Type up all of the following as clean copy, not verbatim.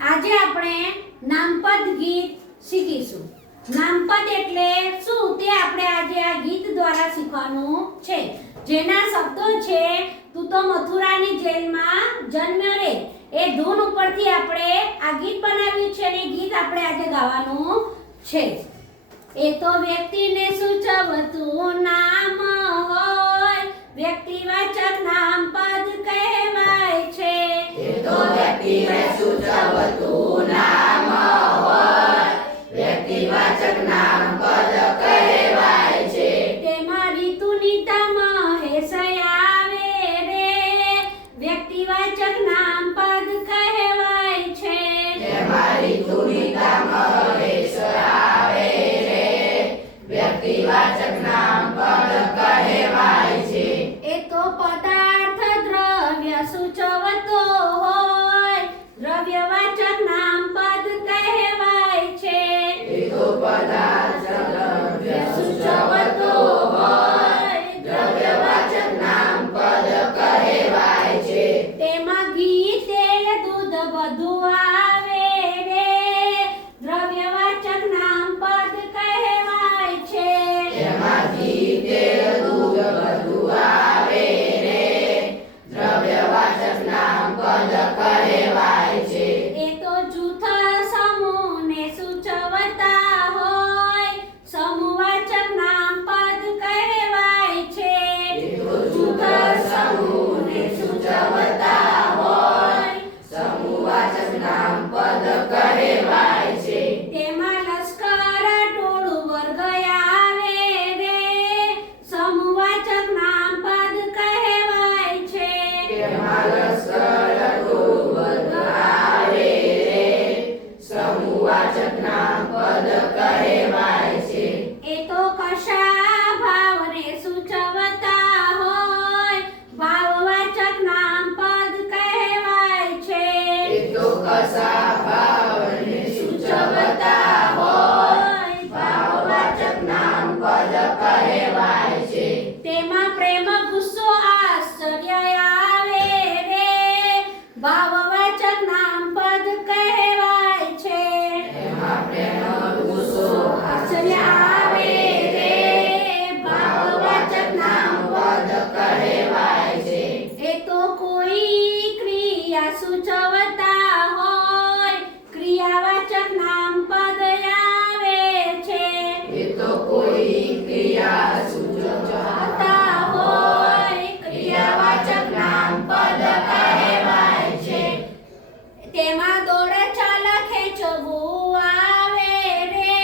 આજે આપણે નામપદ ગીત શીખીશું। નામપદ એટલે શું તે આપણે આજે આ ગીત દ્વારા શીખવાનું છે। જેના શબ્દો છે તું તો મથુરાની જેલમાં જન્મ્યો રે, એ ધૂન ઉપરથી આપણે આ ગીત બનાવ્યું છે અને ગીત આપણે આજે ગાવાનું છે। એ તો વ્યક્તિને સૂચવતું નામ હોય, વ્યક્તિવાચક નામપદ કહેવાય છે। એ તો વ્યક્તિને સૂચવતું નામ હોય, વ્યક્તિવાચક નામપદ કહેવાય છે। તેમાં ઋતુનિતા મહેશ આવે રે, વ્યક્તિવાચક નામપદ કહેવાય છે। તેમાં ઋતુનિતા મહેશ આવે રે, વ્યક્તિવાચક નામપદ કહેવાય છે। એ તો પદાર્થ દ્રવ્ય સૂચવતો હોય, દ્રવ્યવાચક નામપદ કહેવાય છે। એ તો પદાર્થ દ્રવ્ય સૂચવતો હોય, દ્રવ્યવાચક નામપદ કહેવાય છે। તેમાં ઘી તેલ દૂધ બધું આવે રે, દ્રવ્યવાચક નામપદ કહેવાય છે। તેમાં ઘી તેલ દૂધ બધું આવે રે, દ્રવ્યવાચક નામપદ કહેવાય છે। એ તો જૂથ સમૂહને સૂચવતા હોય, સમૂહવાચક નામપદ કહેવાય છે। એ તો જૂથ સમૂહને સૂચવતા હોય, સમૂહવાચક નામપદ કહેવાય છે। તેમાં લશ્કર ટોળું વર્ગ આવે રે, સમૂહવાચક નામપદ કહેવાય છે। તેમાં લશ્કર ટોળું વર્ગ આવે રે, સમૂહવાચક નામપદ કહેવાય છે। એ તો કશા ભાવને સૂચવતા હોય, ભાવવાચક નામપદ કહેવાય છે। એ તો કશા ભાવને સૂચવતા હોય, ભાવવાચક નામપદ કહેવાય છે। તેમાં પ્રેમ ગુસ્સો આશ્ચર્ય આવે રે, ભાવવાચક નામપદ કહેવાય છે। તેમાં પ્રેમ ગુસ્સો આશ્ચર્ય આવે રે, ભાવવાચક નામપદ કહેવાય છે। એ તો કોઈ ક્રિયા સૂચવતા હોય, ક્રિયાવાચક નામપદ આવે છે। એ તો કોઈ ક્રિયા સૂચવતા હોય, ક્રિયાવાચક નામપદ કહેવાય છે। તેમાં દોડ ચાલ ખેંચવું આવે રે,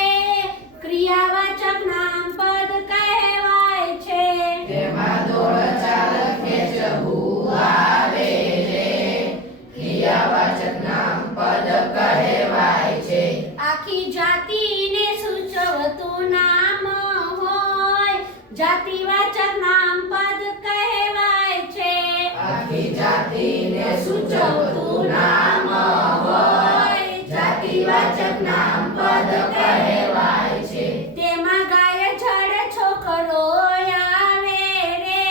ક્રિયાવાચક નામપદ કહેવાય છે। તેમાં દોડ ચાલ ખેંચવું આવે રે, ક્રિયાવાચક નામપદ કહેવાય છે। આખી જાતિને સૂચવતું નામ હોય, જાતિવાચક નામપદ કહેવાય છે। આખી જાતિને સૂચવતું નામ હોય, જાતિવાચક નામપદ કહેવાય છે। તેમાં ગાય જડ છોકરો આવે રે,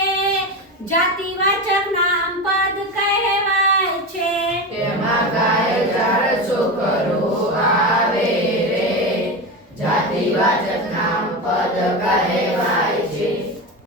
જાતિવાચક નામપદ કહેવાય છે। તેમાં ગાય ઝાડ છોકરો આવે રે, જાતિવાચક નામપદ કહેવાય